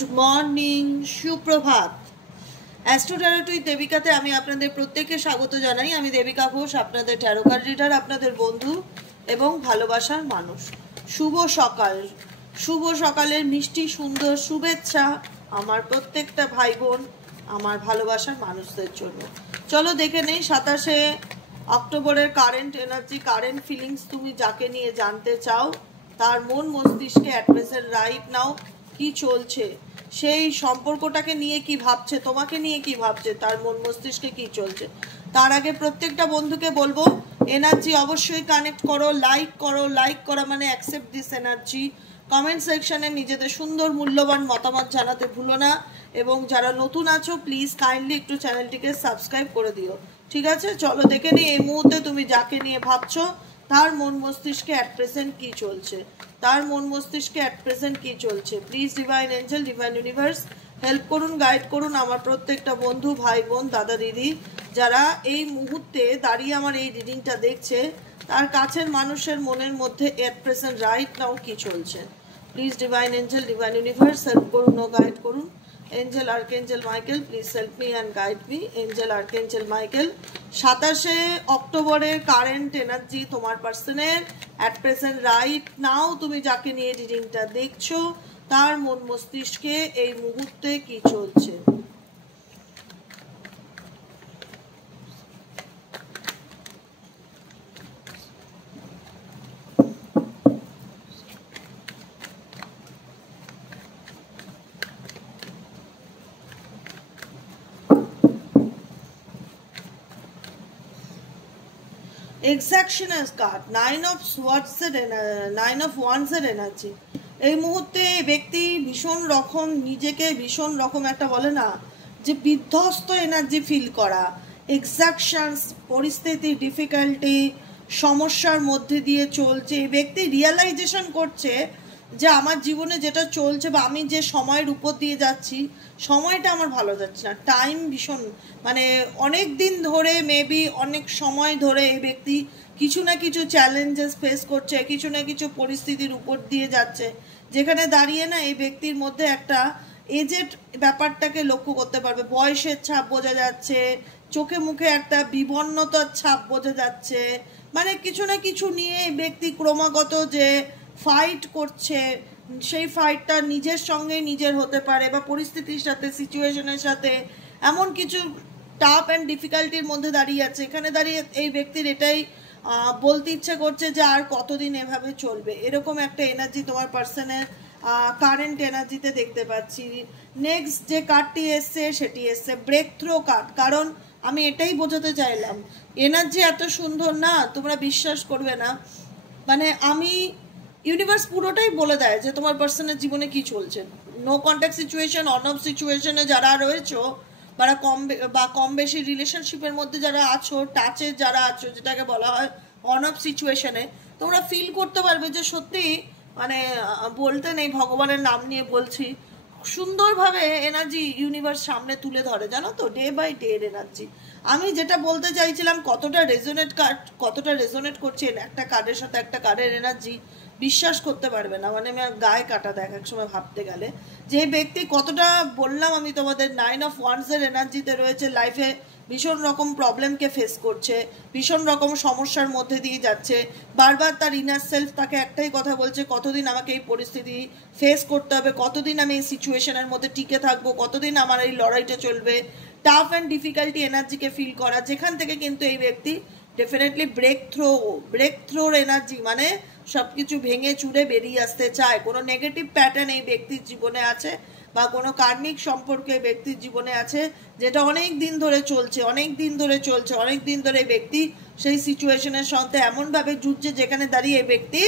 Good morning, সুপ্রভাত। Astro taro টুইথ দেবিকাতে আমি আপনাদের প্রত্যেককে স্বাগত জানাই। আমি দেবিকা ঘোষ, আপনাদের ট্যারো কার্ড রিডার, আপনাদের বন্ধু এবং ভালোবাসার মানুষ। শুভ সকাল, শুভ সকালের মিষ্টি সুন্দর শুভেচ্ছা আমার প্রত্যেকটা ভাই বোন, আমার ভালোবাসার মানুষদের জন্য। চলো দেখে নেই 27শে অক্টোবরের কারেন্ট এনার্জি, কারেন্ট ফিলিংস। তুমি যাকে নিয়ে জানতে চাও তার মন মস্তিষ্কে অ্যাট প্রেজেন্ট রাইট নাও কি চলছে, সেই সম্পর্কটাকে নিয়ে কি ভাবছে, তোমাকে নিয়ে কি ভাবছে, তার মন মস্তিষ্কে কি চলছে। তার আগে প্রত্যেকটা বন্ধুকে বলবো এনার্জি অবশ্যই কানেক্ট করো, লাইক করো। লাইক করা মানে অ্যাকসেপ্ট দিস এনার্জি। কমেন্ট সেকশনে নিজেদের সুন্দর মূল্যবান মতামত জানাতে ভুলো না। এবং যারা নতুন আছো প্লিজ কাইন্ডলি একটু চ্যানেলটিকে সাবস্ক্রাইব করে দিও, ঠিক আছে? চলো দেখে নিই এই মুহূর্তে তুমি যাকে নিয়ে ভাবছো তার মন মস্তিষ্কে অ্যাট প্রেজেন্ট কি চলছে, তার মন মস্তিষ্কে অ্যাট প্রেজেন্ট কি চলছে। Please divine angel, divine universe help করুন, গাইড করুন আমার প্রত্যেকটা বন্ধু, ভাই বোন, দাদা দিদি যারা এই মুহূর্তে দাঁড়িয়ে আমার এই রিডিংটা দেখছে, তার কাছের মানুষের মনের মধ্যে অ্যাট প্রেজেন্ট রাইট নাও কি চলছে। Please divine angel, divine universe help করুন ও গাইড করুন। Angel archangel Michael please help me and guide me. Angel archangel Michael, 27শে অক্টোবরের কারেন্ট এনার্জি তোমার পার্সনের অ্যাট প্রেজেন্ট রাইট নাও তুমি যাকে নিয়ে রিডিংটা দেখছো তার মন মস্তিষ্কে এই মুহূর্তে কি চলছে। এক্সাকশনাস কার্ড, 9 অফ ওয়ান্ডস এর এনার্জি। এই মুহূর্তে ব্যক্তি ভীষণ রকম নিজেকে ভীষণ রকম একটা বলে না যে বিধ্বস্ত এনার্জি ফিল করা, এক্সাকশনস, পরিস্থিতি, ডিফিকাল্টি, সমস্যার মধ্যে দিয়ে চলছে। এই ব্যক্তি রিয়েলাইজেশন করছে যে আমার জীবনে যেটা চলছে বা আমি যে সময়ের উপর দিয়ে যাচ্ছি সময়টা আমার ভালো যাচ্ছে না। টাইম ভীষণ মানে অনেক দিন ধরে, মেবি অনেক সময় ধরে এই ব্যক্তি কিছু না কিছু চ্যালেঞ্জেস ফেস করছে, কিছু না কিছু পরিস্থিতির উপর দিয়ে যাচ্ছে, যেখানে দাঁড়িয়ে না এই ব্যক্তির মধ্যে একটা এজেড ব্যাপারটাকে লক্ষ্য করতে পারবে। বয়সের ছাপ বোঝা যাচ্ছে, চোখে মুখে একটা বিবর্ণতার ছাপ বোঝা যাচ্ছে। মানে কিছু না কিছু নিয়ে এই ব্যক্তি ক্রমাগত যে ফাইট করছে, সেই ফাইটটা নিজের সঙ্গে নিজের হতে পারে বা পরিস্থিতির সাথে, সিচুয়েশনের সাথে, এমন কিছু টাফ অ্যান্ড ডিফিকাল্টির মধ্যে দাঁড়িয়ে আছে। এখানে দাঁড়িয়ে এই ব্যক্তির এটাই বলতে ইচ্ছে করছে যে আর কতদিন এভাবে চলবে। এরকম একটা এনার্জি তোমার পার্সনের কারেন্ট এনার্জিতে দেখতে পাচ্ছি। নেক্সট যে কার্ডটি এসছে সেটি এসছে ব্রেক থ্রো কার্ড। কারণ আমি এটাই বোঝাতে চাইলাম, এনার্জি এত সুন্দর না তোমরা বিশ্বাস করবে না। মানে আমি ইউনিভার্স পুরোটাই বলে দেয় যে তোমার পার্সনের জীবনে কি চলছে। No contact situation, on off সিচুয়েশনে যারা রয়েছো বা কম বেশি রিলেশনশিপের মধ্যে যারা আছো, টাচে যারা আছো, যেটাকে বলা হয় অন অফ সিচুয়েশনে, তোমরা ফিল করতে পারবে যে সত্যি মানে বলতে নেই, ভগবানের নাম নিয়ে বলছি, সুন্দরভাবে এনার্জি ইউনিভার্স সামনে তুলে ধরে, জানো তো, ডে বাই ডে এনার্জি। আমি যেটা বলতে চাইছিলাম কতটা রেজোনেট করছে একটা কার্ডের সাথে একটা কার্ডের এনার্জি, বিশ্বাস করতে পারবে না। মানে আমি গায়ে কাটা দেখ এক সময় ভাবতে গেলে যে ব্যক্তি কতটা বললাম আমি তোমাদের 9 অফ ওয়ান্ডস এর এনার্জিতে রয়েছে, লাইফে ভীষণ রকম প্রবলেমকে ফেস করছে, ভীষণ রকম সমস্যার মধ্যে দিয়ে যাচ্ছে। বারবার তার ইনার সেলফ তাকে একটাই কথা বলছে, কতদিন আমাকে এই পরিস্থিতি ফেস করতে হবে, কতদিন আমি এই সিচুয়েশনের মধ্যে টিকে থাকবো, কতদিন আমার এই লড়াইটা চলবে। টাফ অ্যান্ড ডিফিকাল্টি এনার্জিকে ফিল করা, যেখান থেকে কিন্তু এই ব্যক্তি ডেফিনেটলি ব্রেক থ্রোর এনার্জি, মানে সবকিছু ভেঙে চুরে বেরিয়ে আসতে চায়। কোনো নেগেটিভ প্যাটার্ন এই ব্যক্তির জীবনে আছে বা কোনো কার্মিক সম্পর্কে ব্যক্তির জীবনে আছে যেটা অনেক দিন ধরে চলছে, অনেক দিন ধরে ব্যক্তি সেই সিচুয়েশনের সাথে এমনভাবে যুদ্ধে যেখানে দাঁড়িয়ে এই ব্যক্তি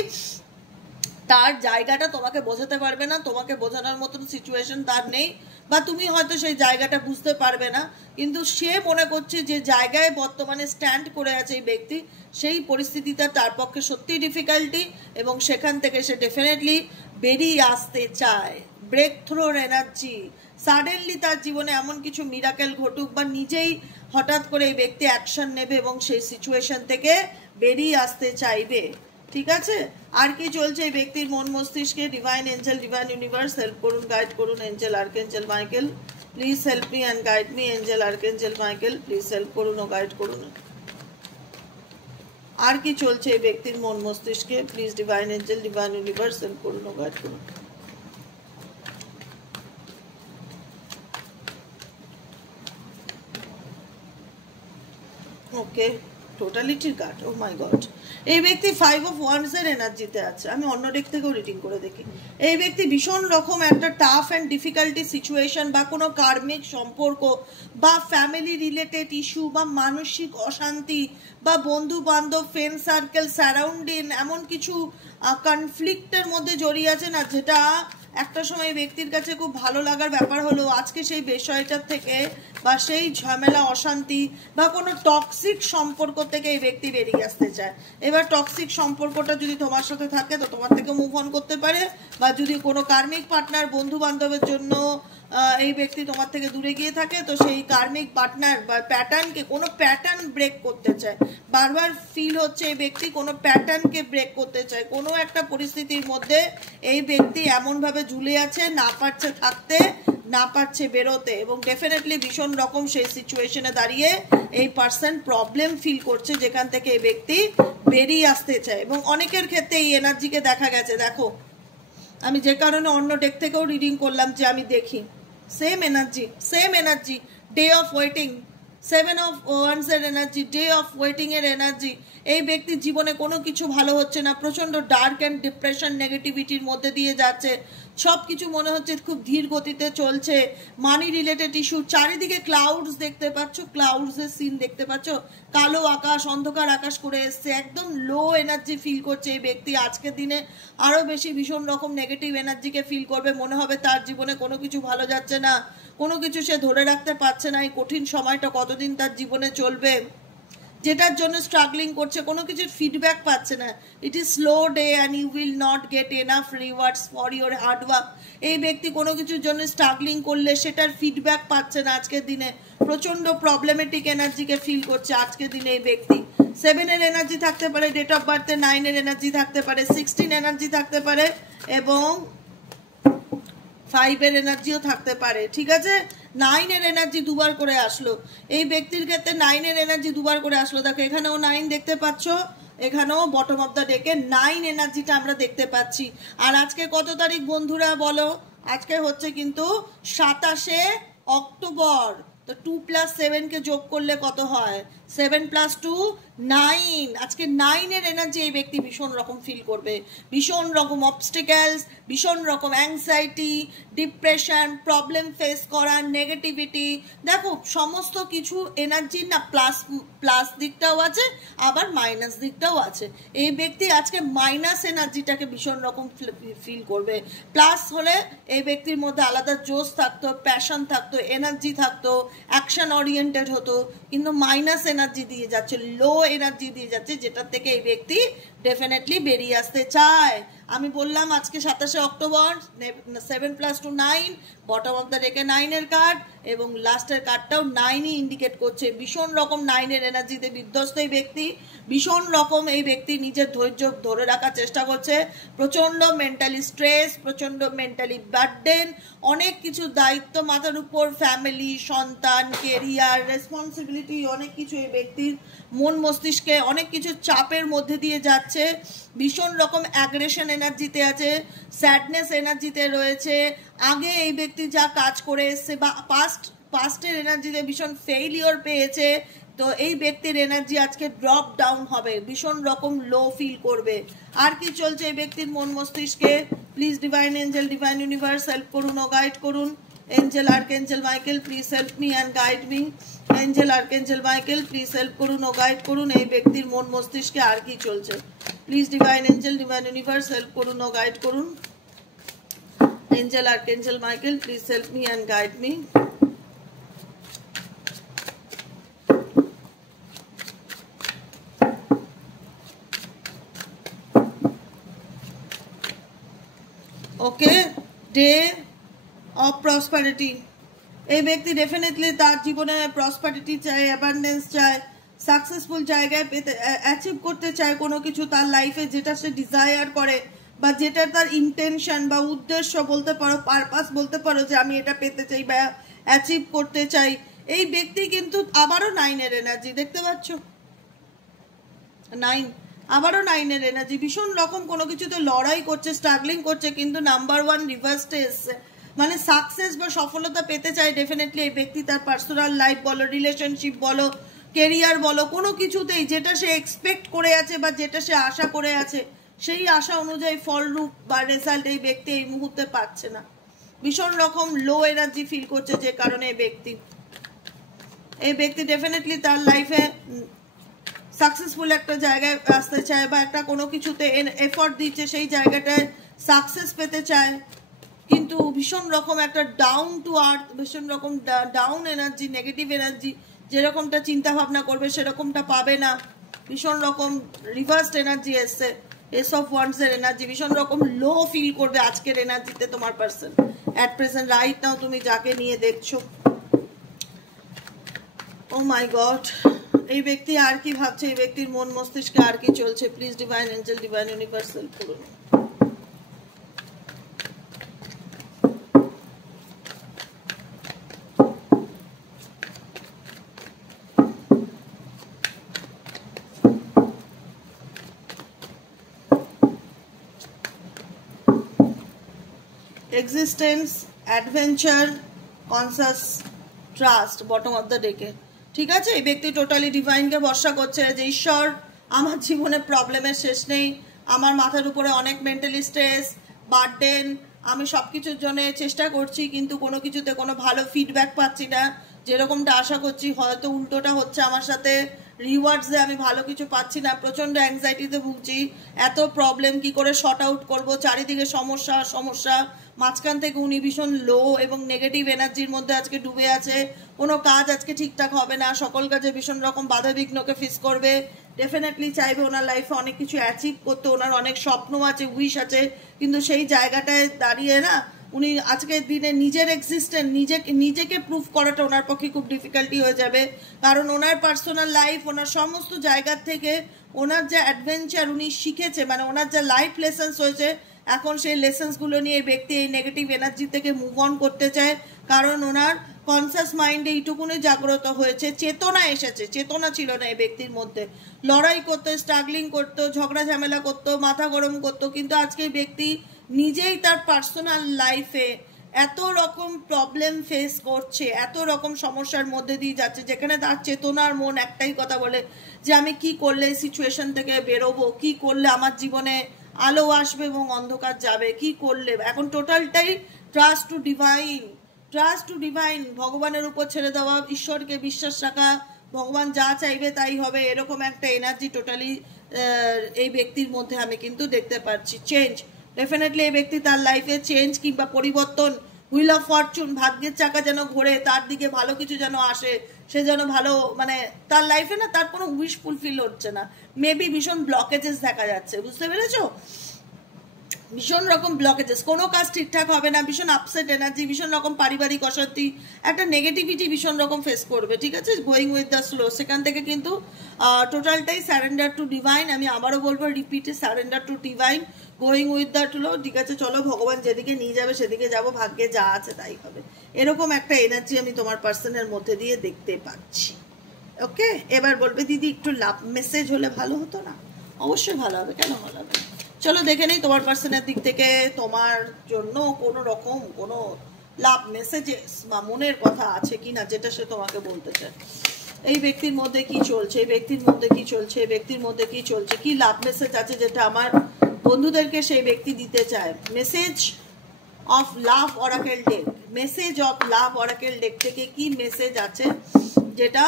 তার জায়গাটা তোমাকে বোঝাতে পারবে না, তোমাকে বোঝানোর মতন সিচুয়েশন তার নেই, বা তুমি হয়তো সেই জায়গাটা বুঝতে পারবে না। কিন্তু সে মনে করছে যে জায়গায় বর্তমানে স্ট্যান্ড করে আছে এই ব্যক্তি, সেই পরিস্থিতিটা তার পক্ষে সত্যি ডিফিকাল্টি, এবং সেখান থেকে সে ডেফিনেটলি বেরিয়ে আসতে চায়। ব্রেক থ্রোর এনার্জি, সাডেনলি তার জীবনে এমন কিছু মিরাকেল ঘটুক বা নিজেই হঠাৎ করে এই ব্যক্তি অ্যাকশন নেবে এবং সেই সিচুয়েশন থেকে বেরিয়ে আসতে চাইবে। ঠিক আছে? আর কি চলছে এই ব্যক্তির মন মস্তিষ্কে? Divine angel, divine universe help করুন, গাইড করুন। Angel archangel Michael please help me and guide me. Angel archangel Michael please help করুন ও গাইড করুন। আর কি চলছে এই ব্যক্তির মন মস্তিষ্কে? Please divine angel, divine universe help করুন ও গাইড করুন। ওকে, টোটালিটির কার্ড। ও মাই গড, এই ব্যক্তি 5 অফ ওয়ান্ডস এর এনার্জিতে আছে। আমি অন্য ডেক থেকেও রিডিং করে দেখি। এই ব্যক্তি ভীষণ রকম একটা টাফ অ্যান্ড ডিফিকাল্টি সিচুয়েশন বা কোনো কার্মিক সম্পর্ক বা ফ্যামিলি রিলেটেড ইস্যু বা মানসিক অশান্তি বা বন্ধু বান্ধব, ফ্রেন্ড সার্কেল, সারাউন্ডিং, এমন কিছু কনফ্লিক্টের মধ্যে জড়িয়ে আছে না, যেটা একটা সময় ব্যক্তির কাছে খুব ভালো লাগার ব্যাপার হলো আজকে সেই বিষয়টার থেকে বা সেই ঝামেলা, অশান্তি বা কোনো টক্সিক সম্পর্ক থেকে এই ব্যক্তি বেরিয়ে আসতে চায়। এবার টক্সিক সম্পর্কটা যদি তোমার সাথে থাকে তো তোমার থেকে মুভ অন করতে পারে, বা যদি কোনো কার্মিক পার্টনার, বন্ধু বান্ধবের জন্য এই ব্যক্তি তোমার থেকে দূরে গিয়ে থাকে তো সেই কার্মিক পার্টনার বা প্যাটার্নকে, কোনো প্যাটার্ন ব্রেক করতে চায়। বারবার ফিল হচ্ছে এই ব্যক্তি কোনো প্যাটার্নকে ব্রেক করতে চায়। কোনো একটা পরিস্থিতির মধ্যে এই ব্যক্তি এমনভাবে ঝুলে আছে, না পারছে থাকতে, না পারছে বেরোতে, এবং ডেফিনেটলি ভীষণ রকম সেই সিচুয়েশনে দাঁড়িয়ে এই পার্সন প্রবলেম ফিল করছে, যেখান থেকে এই ব্যক্তি বেরিয়ে আসতে চায়। এবং অনেকের ক্ষেত্রে এই এনার্জিকে দেখা গেছে। দেখো, আমি যে কারণে অন্য ডেক থেকেও রিডিং করলাম, যে আমি দেখি same energy, day of waiting, 7 of wands এর এনার্জি, ডে অফ ওয়েটিং এর এনার্জি। এই ব্যক্তির জীবনে কোনো কিছু ভালো হচ্ছে না, প্রচন্ড ডার্ক অ্যান্ড ডিপ্রেশন, নেগেটিভিটির মধ্যে দিয়ে যাচ্ছে। সব কিছু মনে হচ্ছে খুব ধীর গতিতে চলছে। মানি রিলেটেড ইস্যু, চারিদিকে ক্লাউডস দেখতে পাচ্ছ, ক্লাউডসের সিন দেখতে পাচ্ছ, কালো আকাশ, অন্ধকার আকাশ করে এসছে, একদম লো এনার্জি ফিল করছে এই ব্যক্তি। আজকের দিনে আরও বেশি ভীষণ রকম নেগেটিভ এনার্জিকে ফিল করবে। মনে হবে তার জীবনে কোনো কিছু ভালো যাচ্ছে না, কোনো কিছু সে ধরে রাখতে পারছে না। এই কঠিন সময়টা কতদিন তার জীবনে চলবে, যেটার জন্য স্ট্রাগলিং করছে, কোনো কিছুর ফিডব্যাক পাচ্ছে না। It is slow day and you will not get enough rewards for your hard work. এই ব্যক্তি কোনো কিছুর জন্য স্ট্রাগলিং করলে সেটার ফিডব্যাক পাচ্ছে না আজকের দিনে। প্রচণ্ড প্রবলেমেটিক এনার্জিকে ফিল করছে আজকের দিনে এই ব্যক্তি। 7 এর এনার্জি থাকতে পারে, ডেট অফ বার্থে 9 এর এনার্জি থাকতে পারে, 16 এনার্জি থাকতে পারে, এবং 5 এর এনার্জিও থাকতে পারে। ঠিক আছে, 9 এর এনার্জি দুবার করে আসলো এই ব্যক্তির ক্ষেত্রে। 9 এর এনার্জি দুবার করে আসলো। দেখো, এখানেও 9 দেখতে পাচ্ছ, এখানেও বটম অফ দ্য ডেকে 9 এনার্জিটা আমরা দেখতে পাচ্ছি। আর আজকে কত তারিখ বন্ধুরা বলো? আজকে হচ্ছে কিন্তু 27শে অক্টোবর। তো 2 + 7 কে যোগ করলে কত হয়? 7 + 2 9। আজকে 9 এর এনার্জি এই ব্যক্তি ভীষণ রকম ফিল করবে। ভীষণ রকম অবস্টিকেলস, ভীষণ রকম অ্যাংজাইটি, ডিপ্রেশন, প্রবলেম ফেস করা, নেগেটিভিটি। দেখো, সমস্ত কিছু এনার্জির না প্লাস দিকটাও আছে, আবার মাইনাস দিকটাও আছে। এই ব্যক্তি আজকে মাইনাস এনার্জিটাকে ভীষণ রকম ফিল করবে। প্লাস হলে এই ব্যক্তির মধ্যে আলাদা জোশ থাকতো, প্যাশন থাকতো, এনার্জি থাকতো, অ্যাকশন ওরিয়েন্টেড হতো। কিন্তু মাইনাস এনার্জি দিয়ে যাচ্ছে, লো এনার্জি দিয়ে যাচ্ছে, যেটার থেকে এই ব্যক্তি ডেফিনেটলি বেরিয়ে আসতে চায়। আমি বললাম আজকে 27শে অক্টোবর, 7 + 2 9, বটম অফ দ্য ডেকে 9 এর কার্ড, এবং লাস্টের কার্ডটাও 9ই ইন্ডিকেট করছে। ভীষণ রকম 9 এর এনার্জিতে বিধ্বস্ত এই ব্যক্তি। ভীষণ রকম এই ব্যক্তি নিজের ধৈর্য ধরে রাখার চেষ্টা করছে। প্রচণ্ড মেন্টালি স্ট্রেস, প্রচণ্ড মেন্টালি বার্ডেন, অনেক কিছু দায়িত্ব মাথার উপর, ফ্যামিলি, সন্তান, কেরিয়ার, রেসপন্সিবিলিটি, অনেক কিছু এই ব্যক্তির মন মস্তিষ্কে অনেক কিছু চাপের মধ্যে দিয়ে যাচ্ছে। ভীষণ রকম অ্যাগ্রেশন এনার্জিতে আছে, স্যাডনেস এনার্জিতে রয়েছে। আগে এই ব্যক্তি যা কাজ করে এসছে বা পাস্টের এনার্জিতে ভীষণ ফেইলিওর পেয়েছে। তো এই ব্যক্তির এনার্জি আজকে ড্রপ ডাউন হবে, ভীষণ রকম লো ফিল করবে। আর কি চলছে এই ব্যক্তির মন মস্তিষ্কে? Please divine angel, divine universe help করুন ও গাইড করুন। Angel archangel Michael please help me and guide me. Angel archangel Michael please help করুন ও গাইড করুন। এই ব্যক্তির মন মস্তিষ্কে আর কি চলছে? Please divine angel, divine universe help করুন ও গাইড করুন। Angel archangel Michael please help me and guide me. Okay, day of prosperity. এই ব্যক্তি ডেফিনেটলি তার জীবনে প্রসপারিটি চায়, অ্যাবান্ডেন্স চায়, সাকসেসফুল জায়গায় পেতে অ্যাচিভ করতে চায় কোনো কিছু তার লাইফে, যেটা সে ডিজায়ার করে বা যেটা তার ইন্টেনশন বা উদ্দেশ্য বলতে পারো, পারপাস বলতে পারো, যে আমি এটা পেতে চাই বা অ্যাচিভ করতে চাই। এই ব্যক্তি কিন্তু আবারও 9-এর এনার্জি দেখতে পাচ্ছ, 9, আবারও 9-এর এনার্জি। ভীষণ রকম কোনো কিছুতে লড়াই করছে, স্ট্রাগলিং করছে, কিন্তু নাম্বার 1 রিভার্সে এসছে। মানে সাকসেস বা সফলতা পেতে চায় ডেফিনেটলি এই ব্যক্তি তার পার্সোনাল লাইফ বলো, রিলেশনশিপ বলো, কেরিয়ার বলো, কোনো কিছুতেই যেটা সে এক্সপেক্ট করে আছে বা যেটা সে আশা করে আছে, সেই আশা অনুযায়ী ফলরূপ বা রেজাল্ট এই ব্যক্তি এই মুহূর্তে পাচ্ছে না। ভীষণ রকম লো এনার্জি ফিল করছে, যে কারণে এই ব্যক্তি ডেফিনেটলি তার লাইফে সাকসেসফুল একটা জায়গায় আসতে চায় বা একটা কোনো কিছুতে এফর্ট দিচ্ছে, সেই জায়গাটায় সাকসেস পেতে চায়, কিন্তু ভীষণ রকম একটা ডাউন টু আর্থ, ভীষণ রকম ডাউন এনার্জি, নেগেটিভ এনার্জি, যেরকমটা চিন্তা ভাবনা করবে সেরকমটা পাবে না। ভীষণ রকম রিভার্সড এনার্জি এসছে, এস অফ ওয়ান্ডসের এনার্জি। ভীষণ রকম লো ফিল করবে আজকের এনার্জিতে তোমার person at present right now, তুমি যাকে নিয়ে দেখছো। ও মাই গড, এই ব্যক্তি আর কি ভাবছে, এই ব্যক্তির মন মস্তিষ্কে আর কি চলছে, please divine angel, divine universe help করুন। Existence, adventure, conscious, trust, bottom of the ডেকে। ঠিক আছে, এই ব্যক্তি টোটালি ডিভাইনকে ভরসা করছে যে ঈশ্বর, আমার জীবনে প্রবলেমের শেষ নেই, আমার মাথার উপরে অনেক মেন্টালি স্ট্রেস, বার্ডেন, আমি সব কিছুর জন্য চেষ্টা করছি কিন্তু কোনো কিছুতে কোনো ভালো ফিডব্যাক পাচ্ছি না, যেরকমটা আশা করছি হয়তো উল্টোটা হচ্ছে আমার সাথে, রিওয়ার্ডসে আমি ভালো কিছু পাচ্ছি না, প্রচণ্ড অ্যাংজাইটিতে ভুগছি, এত প্রবলেম কি করে শর্ট আউট করবো, চারিদিকে সমস্যা সমস্যা, মাঝখান থেকে উনি ভীষণ লো এবং নেগেটিভ এনার্জির মধ্যে আজকে ডুবে আছে, কোনো কাজ আজকে ঠিকঠাক হবে না, সকল কাজে ভীষণ রকম বাধা বিঘ্নকে ফেস করবে, ডেফিনেটলি চাইবে ওনার লাইফে অনেক কিছু অ্যাচিভ করতে, ওনার অনেক স্বপ্ন আছে, উইশ আছে, কিন্তু সেই জায়গাটায় দাঁড়িয়ে না উনি আজকের দিনে নিজের এক্সিস্টেন্স, নিজেকে প্রুভ করাটা ওনার পক্ষে খুব ডিফিকাল্টি হয়ে যাবে, কারণ ওনার পার্সোনাল লাইফ, ওনার সমস্ত জায়গার থেকে ওনার যে অ্যাডভেঞ্চার উনি শিখেছে, মানে ওনার যে লাইফ লেসেন্স হয়েছে, এখন সেই লেসেন্সগুলো নিয়ে এই ব্যক্তি এই নেগেটিভ এনার্জি থেকে মুভ অন করতে চায়, কারণ ওনার কনসাস মাইন্ডে এইটুকুনি জাগ্রত হয়েছে, চেতনা এসেছে, চেতনা ছিল না এই ব্যক্তির মধ্যে, লড়াই করতো, স্ট্রাগলিং করতো, ঝগড়া ঝামেলা করতো, মাথা গরম করতো, কিন্তু আজকে এই ব্যক্তি নিজেই তার পার্সোনাল লাইফে এত রকম প্রবলেম ফেস করছে, এত রকম সমস্যার মধ্যে দিয়ে যাচ্ছে, যেখানে তার চেতনার মন একটাই কথা বলে যে আমি কি করলে সিচুয়েশন থেকে বেরোবো, কি করলে আমার জীবনে আলো আসবে এবং অন্ধকার যাবে, কি করলে। এখন টোটালটাই trust to divine, trust to divine, ভগবানের উপর ছেড়ে দেওয়া, ঈশ্বরকে বিশ্বাস রাখা, ভগবান যা চাইবে তাই হবে, এরকম একটা এনার্জি টোটালি এই ব্যক্তির মধ্যে আমি কিন্তু দেখতে পাচ্ছি। চেঞ্জ, ডেফিনেটলি এই ব্যক্তি তার লাইফে চেঞ্জ কিংবা পরিবর্তন, হুইল অফ ফরচুন, ভাগ্যের চাকা যেন ঘোরে, তার দিকে ভালো কিছু যেন আসে, সে যেন ভালো, মানে তার লাইফে না তার কোনো উইশ ফুলফিল হচ্ছে না, মেবি ভীষণ ব্লকেজেস দেখা যাচ্ছে, বুঝতে পেরেছো, ভীষণ রকম ব্লকেজেস, কোনো কাজ ঠিকঠাক হবে না, ভীষণ আপসেট এনার্জি, ভীষণ রকম পারিবারিক অশান্তি, একটা নেগেটিভিটি ভীষণ রকম ফেস করবে। ঠিক আছে, গোয়িং উইথ দ্য স্লো, সেখান থেকে কিন্তু টোটালটাই স্যারেন্ডার টু ডিভাইন, আমি আবারও বলবো রিপিটে, surrender to divine, going with the slow. ঠিক আছে, চলো ভগবান যেদিকে নিয়ে যাবে সেদিকে যাবো, ভাগ্যে যা আছে তাই হবে, এরকম একটা এনার্জি আমি তোমার পার্সনের মধ্যে দিয়ে দেখতে পাচ্ছি। ওকে, এবার বলবে দিদি একটু লাভ মেসেজ হলে ভালো হতো না? অবশ্যই ভালো হবে, কেন ভালো হবে। চলো দেখে নেই তোমার পার্সনের দিক থেকে তোমার জন্য কোনো রকম কোনো লাভ মেসেজেস বা মনের কথা আছে কিনা, যেটা সে তোমাকে বলতে চায়। এই ব্যক্তির মধ্যে কি চলছে, এই ব্যক্তির মধ্যে কি চলছে, এই ব্যক্তির মধ্যে কি চলছে, কি লাভ মেসেজ আছে যেটা আমার বন্ধুদেরকে সেই ব্যক্তি দিতে চায়। Message of love oracle deck, message of love oracle deck থেকে কি মেসেজ আছে যেটা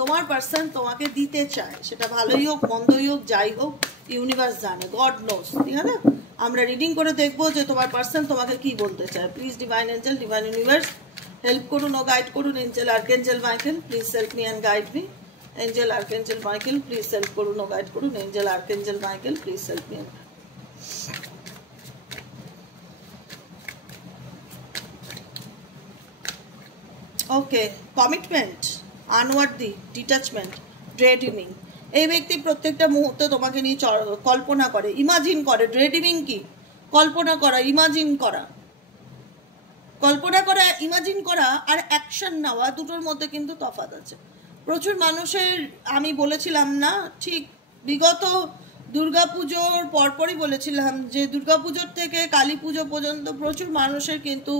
তোমার পার্সন তোমাকে দিতে চায়, সেটা ভালোই হোক মন্দই হোক যাই হোক, ইউনিভার্স জানে, গড নোস। ঠিক আছে, আমরা রিডিং করে দেখবো যে তোমার পার্সন তোমাকে কি বলতে চায়। Please divine angel, divine universe help করুন ও গাইড করুন। Angel archangel Michael please help me and guide me. Angel archangel Michael please help করুন ও গাইড করুন। Angel archangel Michael please help me. Okay, commitment, unworthy, detachment, redeeming. এই ব্যক্তি প্রত্যেকটা মুহূর্তে তোমাকে নিয়ে কল্পনা করে, ইমাজিন করে। ড্রেডিমিং কি? কল্পনা করা, ইমাজিন করা। কল্পনা করা, ইমাজিন করা আর অ্যাকশন নেওয়া, দুটোর মধ্যে কিন্তু তফাৎ আছে। প্রচুর মানুষের, আমি বলেছিলাম না ঠিক বিগত দুর্গাপুজোর পরপরই বলেছিলাম যে দুর্গাপুজোর থেকে কালী পুজো পর্যন্ত প্রচুর মানুষের কিন্তু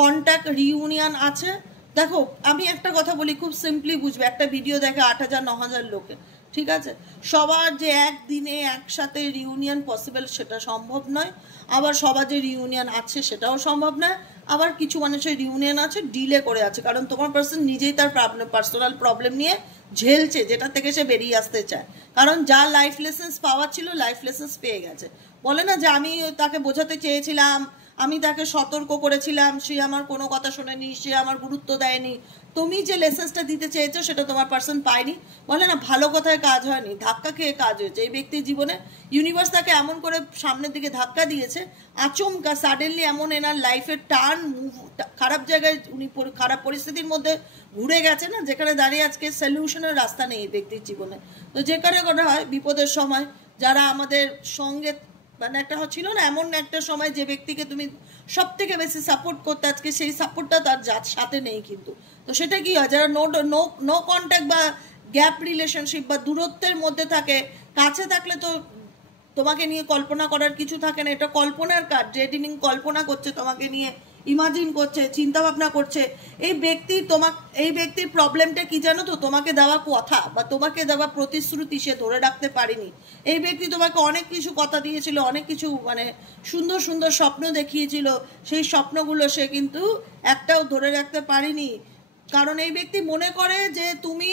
কন্ট্যাক্ট রিইউনিয়ন আছে। দেখো আমি একটা কথা বলি, খুব সিম্পলি বুঝবে। একটা ভিডিও দেখে 8,000 9,000 লোকে, ঠিক আছে? সবার যে একদিনে একসাথে রিউনিয়ন পসিবল সেটা সম্ভব নয়। আবার সবার যে রিউনিয়ন আছে সেটাও সম্ভব নয়। আবার কিছু মানুষের রিউনিয়ন আছে ডিলে করে আছে, কারণ তোমার পার্সন নিজেই তার পার্সোনাল প্রবলেম নিয়ে ঝেলছে, যেটা থেকে সে বেরিয়ে আসতে চায়। কারণ যা লাইফ লেসেন্স পাওয়ার ছিল লাইফ লেসেন্স পেয়ে গেছে। বলে না যে আমি তাকে বোঝাতে চেয়েছিলাম, আমি তাকে সতর্ক করেছিলাম, সে আমার কোনো কথা শোনেনি, সে আমার গুরুত্ব দেয়নি। তুমি যে লেসেন্সটা দিতে চেয়েছো সেটা তোমার পার্সন পায়নি। বলে না ভালো কথায় কাজ হয়নি, ধাক্কা খেয়ে কাজ হয়েছে। এই ব্যক্তির জীবনে ইউনিভার্স তাকে এমন করে সামনের দিকে ধাক্কা দিয়েছে, আচমকা সাডেনলি এমন এনার লাইফের টার্ন মুভ, খারাপ জায়গায় উনি খারাপ পরিস্থিতির মধ্যে ঘুরে গেছে না, যেখানে দাঁড়িয়ে আজকে সলিউশনের রাস্তা নেই এই ব্যক্তির জীবনে। তো যে কারণে কথা হয় বিপদের সময় যারা আমাদের সঙ্গে, মানে একটা ছিল না এমন একটা সময় যে ব্যক্তিকে তুমি সব থেকে বেশি সাপোর্ট করতে, আজকে সেই সাপোর্টটা তার সাথে নেই কিন্তু। তো সেটা কি হয়, যারা নো কন্ট্যাক্ট বা গ্যাপ রিলেশনশিপ বা দূরত্বের মধ্যে থাকে, কাছে থাকলে তো তোমাকে নিয়ে কল্পনা করার কিছু থাকে না। এটা কল্পনার কাজ। ড্রেডিমিং কল্পনা করছে তোমাকে নিয়ে, ইমাজিন করছে, চিন্তা ভাবনা করছে। এই ব্যক্তির প্রবলেমটা কি জানো তো? তোমাকে দেওয়া কথা বা তোমাকে দেওয়া প্রতিশ্রুতি সে ধরে রাখতে পারেনি। এই ব্যক্তি তোমাকে অনেক কিছু কথা দিয়েছিল, অনেক কিছু মানে সুন্দর সুন্দর স্বপ্ন দেখিয়েছিল, সেই স্বপ্নগুলো সে কিন্তু একটাও ধরে রাখতে পারেনি। কারণ এই ব্যক্তি মনে করে যে তুমি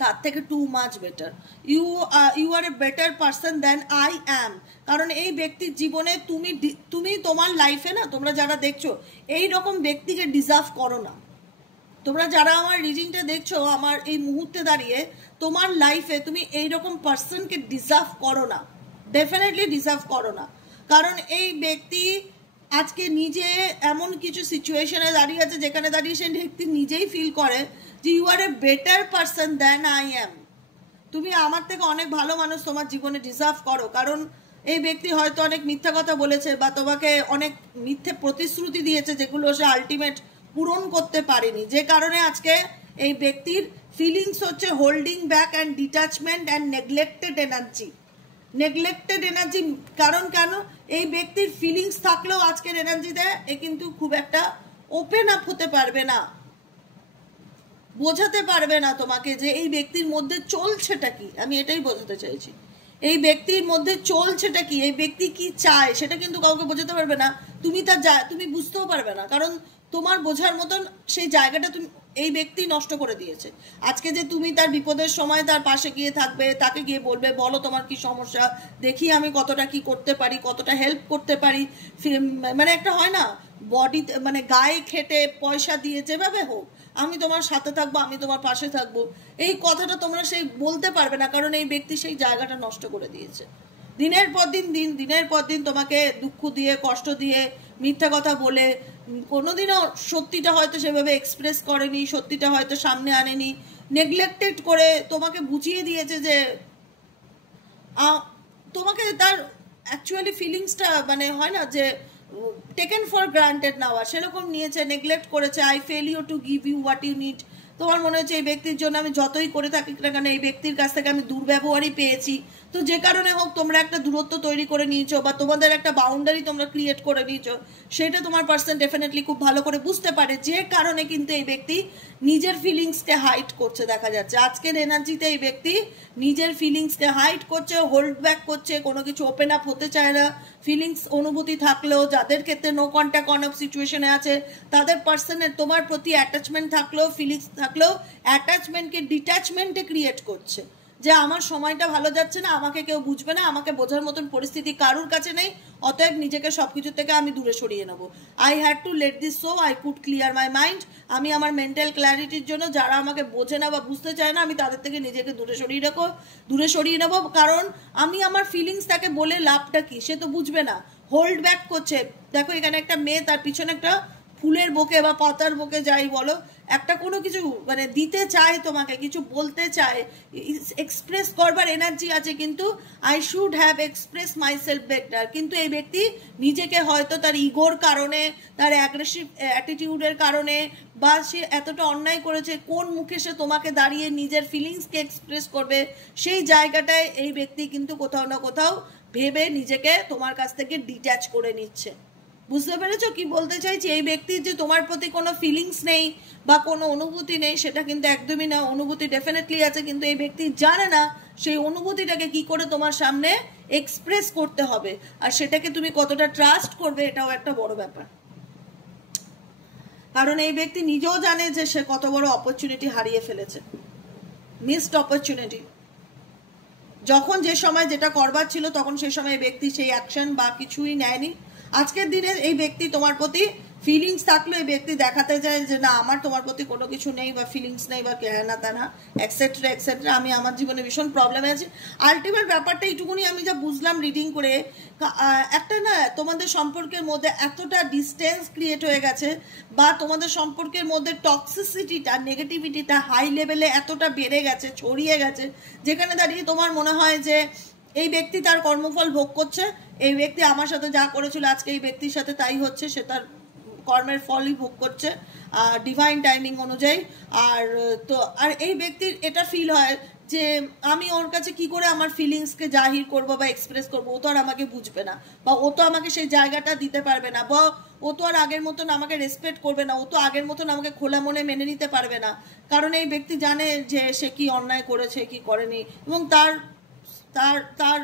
তার থেকে too much better, you are a better person than I am. কারণ এই ব্যক্তির জীবনে তুমি তোমার লাইফে না, তোমরা যারা দেখছো এই রকম ব্যক্তিকে ডিজার্ভ করো না। তোমরা যারা আমার রিডিংটা দেখছো আমার এই মুহূর্তে দাঁড়িয়ে, তোমার লাইফে তুমি এইরকম পার্সনকে ডিজার্ভ করো না, ডেফিনেটলি ডিজার্ভ করো না। কারণ এই ব্যক্তি আজকে নিজে এমন কিছু সিচুয়েশনে দাঁড়িয়ে আছে যেখানে দাঁড়িয়ে সে ব্যক্তি নিজেই ফিল করে যে you are a better person than I am. তুমি আমার থেকে অনেক ভালো মানুষ তোমার জীবনে ডিজার্ভ করো। কারণ এই ব্যক্তি হয়তো অনেক মিথ্যা কথা বলেছে বা তোমাকে অনেক মিথ্যে প্রতিশ্রুতি দিয়েছে যেগুলো সে আলটিমেট পূরণ করতে পারেনি, যে কারণে আজকে এই ব্যক্তির ফিলিংস হচ্ছে holding back and detachment and neglected energy. কারণ কেন? এই ব্যক্তির ফিলিংস থাকলেও আজকের এনার্জি দেয় এ কিন্তু খুব একটা ওপেন আপ হতে পারবে না, বোঝাতে পারবে না তোমাকে যে এই ব্যক্তির মধ্যে চলছেটা কি। আমি এটাই বোঝাতে চাইছি, এই ব্যক্তির মধ্যে চলছেটা কি, এই ব্যক্তি কি চায় সেটা কিন্তু কাউকে বোঝাতে পারবে না। তুমি বুঝতেও পারবে না, কারণ তোমার বোঝার মতন সেই জায়গাটা তুমি এই ব্যক্তি নষ্ট করে দিয়েছে। আজকে যে তুমি তার বিপদের সময় তার পাশে গিয়ে থাকবে, তাকে গিয়ে বলবে বলো তোমার কি সমস্যা, দেখি আমি কতটা কি করতে পারি, কতটা হেল্প করতে পারি। মানে একটা হয় না বডিতে, মানে গায়ে খেটে পয়সা দিয়ে যেভাবে হোক আমি তোমার সাথে থাকবো, আমি তোমার পাশে থাকবো, এই কথাটা তোমরা সেই বলতে পারবে না, কারণ এই ব্যক্তি সেই জায়গাটা নষ্ট করে দিয়েছে। দিনের পর দিন তোমাকে দুঃখ দিয়ে, কষ্ট দিয়ে, মিথ্যা কথা বলে, কোনোদিনও সত্যিটা হয়তো সেভাবে এক্সপ্রেস করেনি, সত্যিটা হয়তো সামনে আনেনি, নেগলেক্টেড করে তোমাকে বুঝিয়ে দিয়েছে যে তোমাকে তার অ্যাকচুয়ালি ফিলিংসটা মানে হয় না যে টেকেন ফর গ্রান্টেড নেওয়া, সেরকম নিয়েছে, নেগলেক্ট করেছে। I fail you to give you what you need. তোমার মনে হচ্ছে এই ব্যক্তির জন্য আমি যতই করে থাকি না কেন এই ব্যক্তির কাছ থেকে আমি দুর্ব্যবহারই পেয়েছি। তো যে কারণে হোক তোমরা একটা দূরত্ব তৈরি করে নিয়েছো বা তোমাদের একটা বাউন্ডারি তোমরা ক্রিয়েট করে নিয়েছো, সেটা তোমার পার্সন ডেফিনেটলি খুব ভালো করে বুঝতে পারে, যে কারণে কিন্তু এই ব্যক্তি নিজের ফিলিংসকে হাইড করছে। দেখা যাচ্ছে আজকের এনার্জিতে এই ব্যক্তি নিজের ফিলিংসকে হাইড করছে, হোল্ড ব্যাক করছে, কোনো কিছু ওপেন আপ হতে চায় না। ফিলিংস অনুভূতি থাকলেও, যাদের ক্ষেত্রে নো কন্ট্যাক্ট অন অফ সিচুয়েশনে আছে তাদের পার্সনের তোমার প্রতি অ্যাটাচমেন্ট থাকলেও, ফিলিংস থাকলেও অ্যাটাচমেন্টকে ডিট্যাচমেন্টে ক্রিয়েট করছে, যে আমার সময়টা ভালো যাচ্ছে না, আমাকে কেউ বুঝবে না, আমাকে বোঝার মতন পরিস্থিতি কারুর কাছে নেই, অতএব নিজেকে সবকিছু থেকে আমি দূরে সরিয়ে নেবো। I had to let this so I could clear my mind. আমি আমার মেন্টাল ক্ল্যারিটির জন্য যারা আমাকে বোঝে না বা বুঝতে চায় না আমি তাদের থেকে নিজেকে দূরে সরিয়ে নেবো। কারণ আমি আমার ফিলিংস তাকে বলে লাভটা কি, সে তো বুঝবে না, হোল্ড ব্যাক করছে। দেখো এখানে একটা মেয়ে, তার পিছনে একটা ফুলের বুকে বা পাতার বুকে যাই বলো, একটা কোনো কিছু মানে দিতে চায়, তোমাকে কিছু বলতে চায়, এক্সপ্রেস করবার এনার্জি আছে, কিন্তু I should have express my self better, কিন্তু এই ব্যক্তি নিজেকে হয়তো তার ইগোর কারণে, তার অ্যাগ্রেসিভ অ্যাটিটিউডের কারণে, বা সে এতটা অন্যায় করেছে, কোন মুখে সে তোমাকে দাঁড়িয়ে নিজের ফিলিংসকে এক্সপ্রেস করবে, সেই জায়গাটায় এই ব্যক্তি কিন্তু কোথাও না কোথাও ভেবে নিজেকে তোমার কাছ থেকে ডিট্যাচ করে নিচ্ছে। বুঝতে পেরেছো কি বলতে চাইছি? এই ব্যক্তির যে তোমার প্রতি কোনো ফিলিংস নেই বা কোনো অনুভূতি নেই সেটা কিন্তু একদমই না। অনুভূতি ডেফিনেটলি আছে, কিন্তু এই ব্যক্তি জানে না সেই অনুভূতিটাকে কি করে তোমার সামনে এক্সপ্রেস করতে হবে, আর সেটাকে তুমি কতটা ট্রাস্ট করবে এটাও একটা বড় ব্যাপার। কারণ এই ব্যক্তি নিজেও জানে যে সে কত বড় অপরচুনিটি হারিয়ে ফেলেছে, মিসড অপরচুনিটি। যখন যে সময় যেটা করবার ছিল তখন সেই সময় এই ব্যক্তি সেই অ্যাকশন বা কিছুই নেয়নি। আজকের দিনে এই ব্যক্তি তোমার প্রতি ফিলিংস থাকলে এই ব্যক্তি দেখাতে চায় যে না আমার তোমার প্রতি কোনো কিছু নেই বা ফিলিংস নেই বা না তা না এক্সেট্রা এক্সেট্রা, আমি আমার জীবনে ভীষণ প্রবলেমে আছি। আলটিমেট ব্যাপারটা এইটুকুনি আমি যা বুঝলাম রিডিং করে, একটা না তোমাদের সম্পর্কের মধ্যে এতটা ডিস্টেন্স ক্রিয়েট হয়ে গেছে, বা তোমাদের সম্পর্কের মধ্যে টক্সিসিটিটা, নেগেটিভিটিটা হাই লেভেলে এতটা বেড়ে গেছে, ছড়িয়ে গেছে, যেখানে দাঁড়িয়ে তোমার মনে হয় যে এই ব্যক্তি তার কর্মফল ভোগ করছে, এই ব্যক্তি আমার সাথে যা করেছিল আজকে এই ব্যক্তির সাথে তাই হচ্ছে, সে তার কর্মের ফলই ভোগ করছে ডিভাইন টাইমিং অনুযায়ী। আর এই ব্যক্তির এটা ফিল হয় যে আমি ওর কাছে কি করে আমার ফিলিংসকে জাহির করব বা এক্সপ্রেস করব, ও তো আর আমাকে বুঝবে না, বা ও তো আমাকে সেই জায়গাটা দিতে পারবে না, বা ও তো আর আগের মতন আমাকে রেসপেক্ট করবে না, ও তো আগের মতন আমাকে খোলা মনে মেনে নিতে পারবে না। কারণ এই ব্যক্তি জানে যে সে কি অন্যায় করেছে কি করেনি, এবং তার তার তার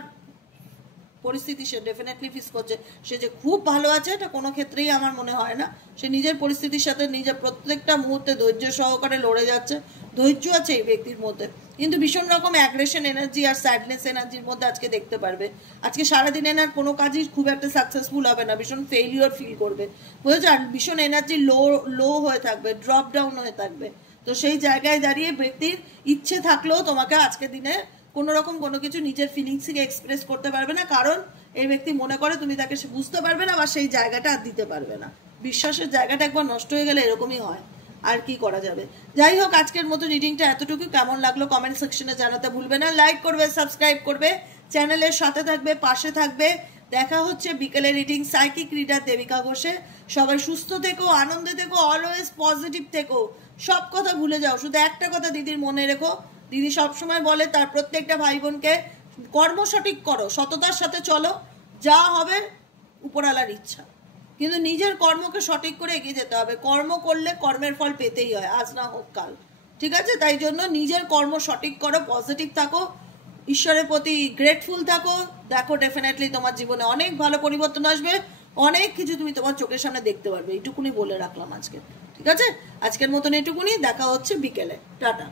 পরিস্থিতি সে ডেফিনেটলি ফেস করছে। সে যে খুব ভালো আছে এটা কোনো ক্ষেত্রেই আমার মনে হয় না। সে নিজের পরিস্থিতির সাথে নিজের প্রত্যেকটা মুহূর্তে ধৈর্য সহকারে লড়ে যাচ্ছে, ধৈর্য আছে এই ব্যক্তির মধ্যে, কিন্তু ভীষণ রকম অ্যাগ্রেশন এনার্জি আর স্যাডনেস এনার্জির মধ্যে আজকে দেখতে পারবে। আজকে সারাদিন এনার কোনো কাজই খুব একটা সাকসেসফুল হবে না, ভীষণ ফেলিওর ফিল করবে, বুঝেছো? আর ভীষণ এনার্জি লো হয়ে থাকবে, ড্রপ ডাউন হয়ে থাকবে। তো সেই জায়গায় দাঁড়িয়ে ব্যক্তির ইচ্ছে থাকলেও তোমাকে আজকের দিনে কোনো রকম কোনো কিছু নিজের ফিলিংসকে এক্সপ্রেস করতে পারবে না, কারণ এই ব্যক্তি মনে করে তুমি তাকে বুঝতে পারবে না বা সেই জায়গাটা আর দিতে পারবে না। বিশ্বাসের জায়গাটা একবার নষ্ট হয়ে গেলে এরকমই হয়, আর কি করা যাবে। যাই হোক, আজকের মতো রিডিংটা এতটুকু। কেমন লাগলো কমেন্ট সেকশনে জানাতে ভুলবে না। লাইক করবে, সাবস্ক্রাইব করবে, চ্যানেলের সাথে থাকবে, পাশে থাকবে। দেখা হচ্ছে বিকেলে রিডিং সাইকিক রিডার দেবিকা ঘোষে। সবাই সুস্থ থেকো, আনন্দে থেকো, অলওয়েজ পজিটিভ থেকো, সব কথা ভুলে যাও, শুধু একটা কথা দিদির মনে রেখো। দিদি সবসময় বলে তার প্রত্যেকটা ভাই বোনকে কর্ম সঠিক করো, সততার সাথে চলো, যা হবে উপরওয়ালার ইচ্ছা, কিন্তু নিজের কর্মকে সঠিক করে এগিয়ে যেতে হবে। কর্ম করলে কর্মের ফল পেতেই হয়, আজ না হোক কাল, ঠিক আছে? তাই জন্য নিজের কর্ম সঠিক করো, পজিটিভ থাকো, ঈশ্বরের প্রতি গ্রেটফুল থাকো। দেখো ডেফিনেটলি তোমার জীবনে অনেক ভালো পরিবর্তন আসবে, অনেক কিছু তুমি তোমার চোখের সামনে দেখতে পারবে। এইটুকুনি বলে রাখলাম আজকে, ঠিক আছে? আজকের মতন এইটুকুনি, দেখা হচ্ছে বিকেলে, টাটা।